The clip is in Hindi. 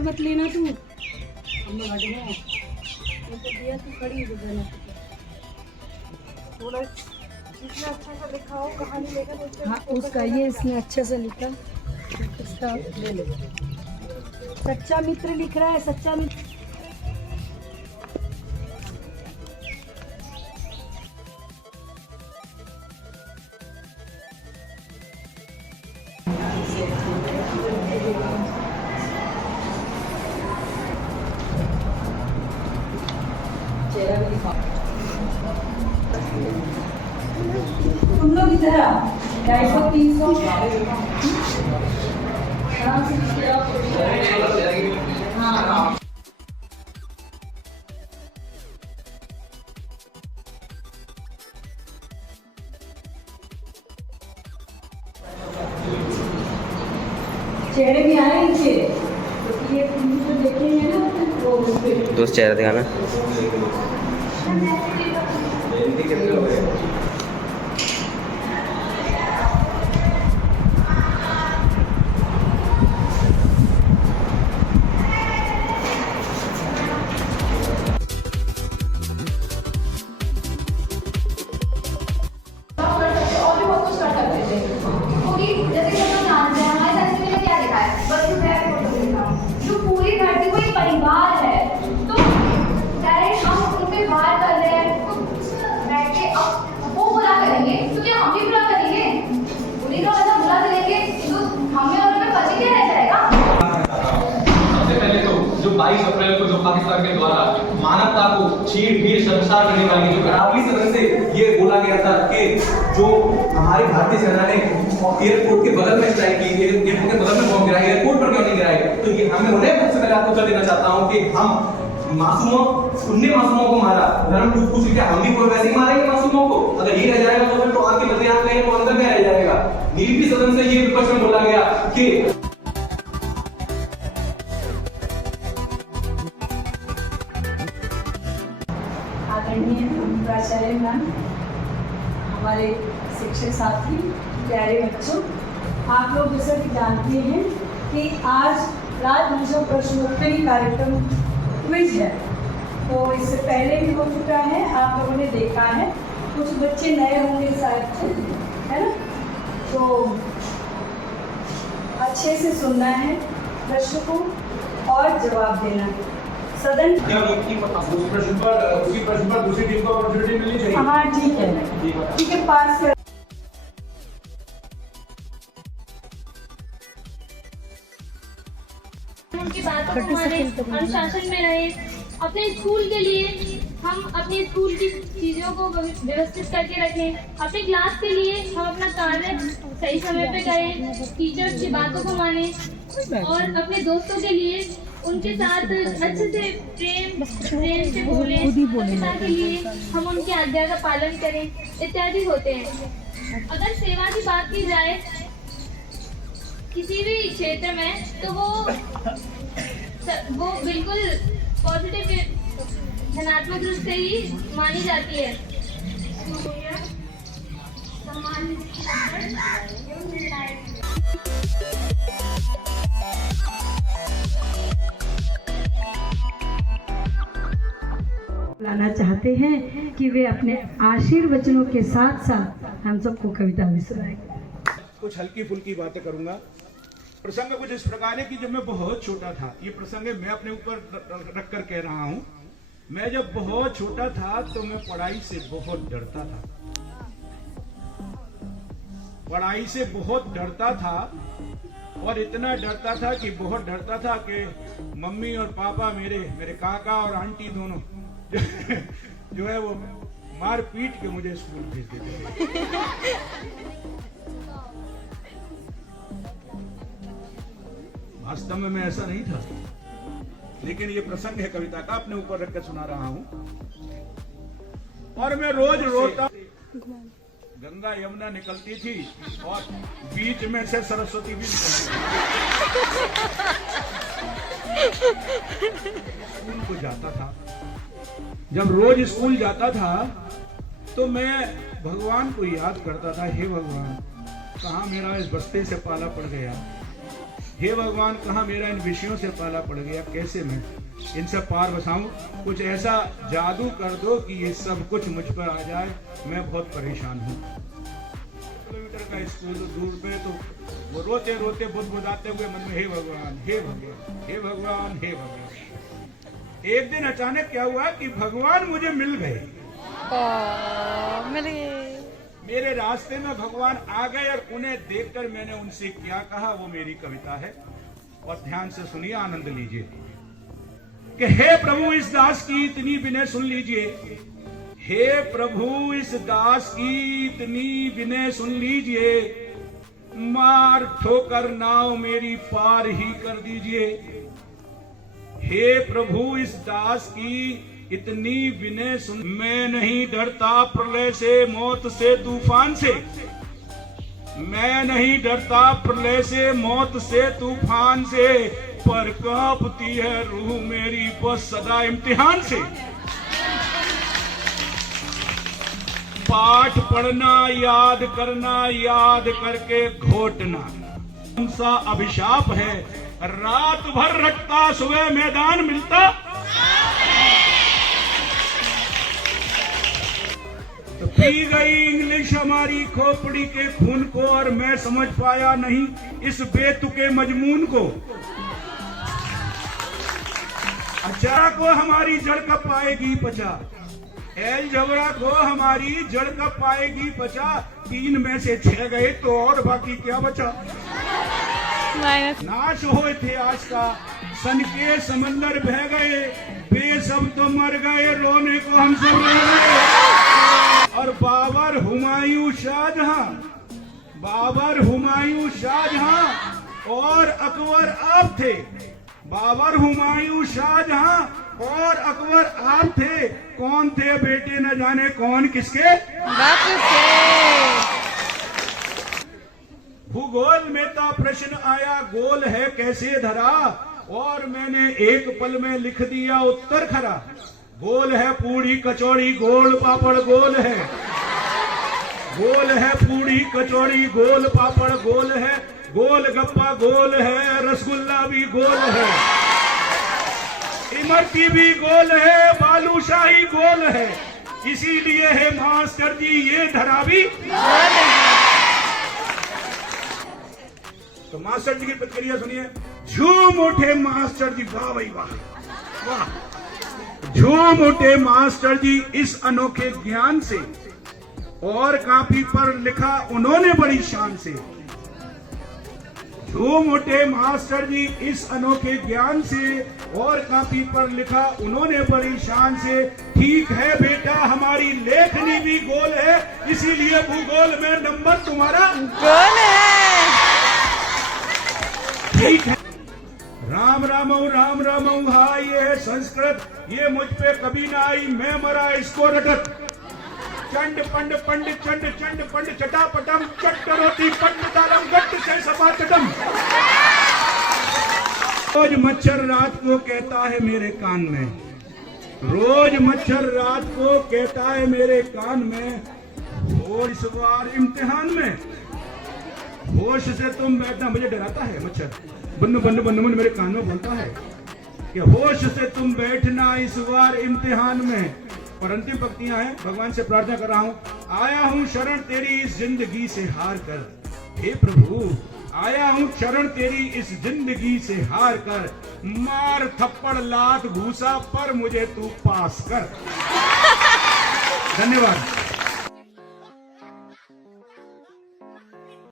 प्रेशर मत लेना तू। हमने हट गया ये तो दिया तू खड़ी हो जाना थोड़ा इसने अच्छा सा लिखा हो कहानी लेकर उस पे हाँ उसका ये इसने अच्छे से लिखा इसका ले लो। सच्चा मित्र लिख रहा है सच्चा मित्र। तुम लोग इधर आओ 250 300 हाँ चेहरे भी आए इनके तो ये जो देखेंगे ना वो दोस्त चेहरा दिखाना। जो 22 अप्रैल को जो पाकिस्तान के द्वारा मानवता को चीर भीड़ संसार करने वाली जो खराबी सदन से ये बोला गया था कि जो हमारी भारतीय सेना ने एयरपोर्ट के बगल में स्ट्राइक की, एयरपोर्ट के बगल में बॉम्ब गिराया, एयरपोर्ट पर क्यों नहीं गिराए? तो ये हमें उन्हें सबसे पहले आपको कर देना चाहता हूँ कि हम मासूमों 19 मासूमों को मारा, अगर हम कुछ क्या हम भी वैसे ही मारेंगे मासूमों को? अगर ये रह जाएगा तो फिर तो आपके बदले आप नहीं तो अंदर क्या रह जाएगा? नीति सदन से ये विपक्ष में बोला गया कि आदरणीय प्राचार्य मैम, हमारे शिक्षक साथी, प्यारे बच्चों, आप लोग जैसा कि जानते हैं कि आज राजवंशों प्रश्नोत्तरी कार्यक्रम क्विज है, तो इससे पहले भी हो चुका है, आप लोगों ने देखा है। कुछ बच्चे नए होंगे शायद से, है ना? तो अच्छे से सुनना है प्रश्न को और जवाब देना है। सदन उसी प्रश्न पर दूसरी टीम को अपॉर्चुनिटी मिलनी चाहिए। हाँ ठीक है पास कर। उनकी बातों को हमारे अनुशासन में रहे। अपने स्कूल के लिए हम अपने स्कूल की चीज़ों को व्यवस्थित करके रखें। अपने क्लास के लिए हम अपना कार्य सही समय पे करें, टीचर्स की बातों को माने और अपने दोस्तों के लिए उनके साथ अच्छे से प्रेम से बोलें, के लिए हम उनकी आज्ञा का पालन करें इत्यादि होते हैं। अगर सेवा की बात की जाए किसी भी क्षेत्र में तो वो बिल्कुल पॉजिटिव धनात्मक रूप से ही मानी जाती है। लाना चाहते हैं कि वे अपने आशीर्वचनों के साथ साथ हम सबको कविता भी सुनाएंगे। कुछ हल्की फुल्की बातें करूंगा। प्रसंग कुछ इस प्रकार है कि जब मैं बहुत छोटा था, ये प्रसंग मैं अपने ऊपर रख कर कह रहा हूँ। मैं जब बहुत छोटा था तो मैं पढ़ाई से बहुत डरता था, पढ़ाई से बहुत डरता था और इतना डरता था कि बहुत डरता था कि मम्मी और पापा मेरे काका और आंटी दोनों जो है वो मार पीट के मुझे स्कूल भेज देते थे। वास्तव में मैं ऐसा नहीं था, लेकिन ये प्रसंग है कविता का, अपने ऊपर रखकर सुना रहा हूं। और मैं रोज रोता, गंगा यमुना निकलती थी और बीच में से सरस्वती भी निकलती थी। स्कूल को जाता था, जब रोज स्कूल जाता था तो मैं भगवान को याद करता था, हे भगवान कहाँ मेरा इस बस्ते से पाला पड़ गया, हे भगवान, कहाँ मेरा इन विषयों से पाला पड़ गया, कैसे मैं इनसे पार बसाऊं। कुछ ऐसा जादू कर दो कि ये सब कुछ मुझ पर आ जाए, मैं बहुत परेशान हूँ। किलोमीटर का स्कूल दूर पे, तो वो रोते रोते बुदबुदाते हुए मन में, हे भगवान, हे भगवान, हे भगवान, हे भगवान। एक दिन अचानक क्या हुआ कि भगवान मुझे मिल गए। मिल गए। मेरे रास्ते में भगवान आ गए और उन्हें देखकर मैंने उनसे क्या कहा, वो मेरी कविता है और ध्यान से सुनिए, आनंद लीजिए। कि हे प्रभु, इस दास की इतनी विनय सुन लीजिए। हे प्रभु, इस दास की इतनी विनय सुन लीजिए। मार ठोकर नाव मेरी पार ही कर दीजिए। हे प्रभु, इस दास की इतनी विनय सुन। मैं नहीं डरता प्रलय से, मौत से, तूफान से। मैं नहीं डरता प्रलय से, मौत से, तूफान से, पर कांपती है रूह मेरी बस सदा इम्तिहान से। पाठ पढ़ना, याद करना, याद करके घोटना कौन सा अभिशाप है। रात भर रटता, सुबह मैदान मिलता। तो पी गई इंग्लिश हमारी खोपड़ी के खून को, और मैं समझ पाया नहीं इस बेतुके मजमून को। अच्छा को हमारी जड़ कब पाएगी पचा, एल झगड़ा को हमारी जड़ कब पाएगी पचा। 3 में से 6 गए तो और बाकी क्या बचा। नाश हुए थे आज का, सन के समंदर बह गए, बेसब तो मर गए, रोने को हम सब रह गए। और बाबर हुमायूं शाहजहां, बाबर हुमायूं शाहजहां और अकबर आप थे। बाबर हुमायूं शाहजहां और अकबर आप थे। कौन थे बेटे न जाने कौन किसके बाप से। भूगोल में था प्रश्न आया, गोल है कैसे धरा, और मैंने एक पल में लिख दिया उत्तर खरा। गोल है पूड़ी कचौड़ी, गोल पापड़ गोल है। गोल है पूड़ी कचौड़ी, गोल पापड़ गोल है। गोल गप्पा गोल है, रसगुल्ला भी गोल है। इमरती भी गोल है, बालूशाही गोल है। इसीलिए है मास्टर जी ये धरा भी। तो मास्टर जी की प्रतिक्रिया सुनिए। झूम उठे मास्टर जी, वाह भाई वाह वाह। झूम उठे मास्टर जी इस अनोखे ज्ञान से, और कापी पर लिखा उन्होंने बड़ी शान से। झूम उठे मास्टर जी इस अनोखे ज्ञान से, और कापी पर लिखा उन्होंने बड़ी शान से। ठीक है बेटा, हमारी लेखनी भी गोल है, इसीलिए भूगोल में नंबर तुम्हारा गोल है। ठीक है। राम रामऊ राम रामऊ, हाय ये है संस्कृत, ये मुझ पे कभी ना आई, मैं मरा इसको रटत। चंड पंड पंड चंड चंड पंड चटापटम, चट्टरोती पंड तालम, गट्ट से सपा चटम। रोज मच्छर रात को कहता है मेरे कान में, रोज मच्छर रात को कहता है मेरे कान में, और इस बार इम्तिहान में होश से तुम बैठना। मुझे डराता है मच्छर, बन्नू बन्नू बन्नू बन्नू मेरे कान में बोलता है कि होश से तुम बैठना इस बार इम्तिहान में। और अंतिम पंक्तियां हैं, भगवान से प्रार्थना कर रहा हूं। आया हूं शरण तेरी इस जिंदगी से हार कर, हे प्रभु आया हूं शरण तेरी इस जिंदगी से हार कर। मार थप्पड़ लात घूसा पर मुझे तू पास कर। धन्यवाद।